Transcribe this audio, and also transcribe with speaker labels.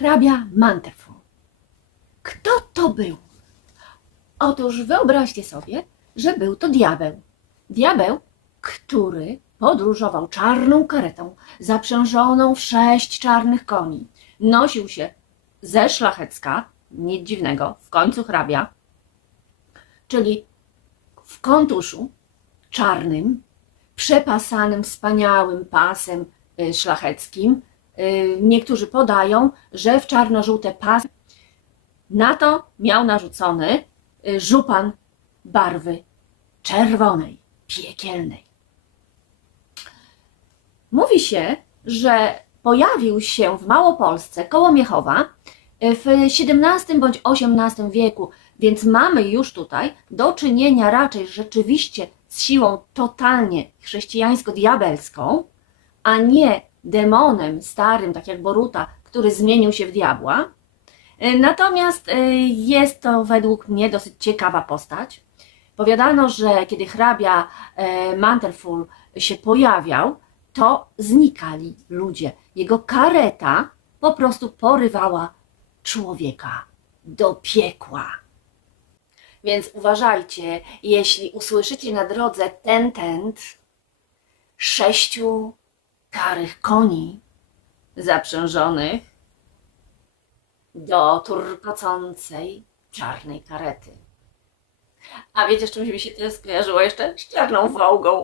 Speaker 1: hrabia Manterful. Kto to był? Otóż wyobraźcie sobie, że był to diabeł. Diabeł, który podróżował czarną karetą zaprzężoną w sześć czarnych koni. Nosił się ze szlachecka, nic dziwnego, w końcu hrabia, czyli w kontuszu czarnym, przepasanym wspaniałym pasem y, szlacheckim. Y, Niektórzy podają, że w czarno-żółte pasy na to miał narzucony y, żupan barwy czerwonej, piekielnej. Mówi się, że pojawił się w Małopolsce koło Miechowa y, w XVII bądź XVIII wieku, więc mamy już tutaj do czynienia raczej rzeczywiście z siłą totalnie chrześcijańsko-diabelską, a nie demonem starym, tak jak Boruta, który zmienił się w diabła. Y, Natomiast y, jest to według mnie dosyć ciekawa postać. Powiadano, że kiedy hrabia e, Manterful się pojawiał, to znikali ludzie. Jego kareta po prostu porywała człowieka do piekła. Więc uważajcie, jeśli usłyszycie na drodze ten tent sześciu karych koni zaprzężonych do turkocącej czarnej karety. A wiecie, z czym mi się to skojarzyło jeszcze? Z czarną wołgą.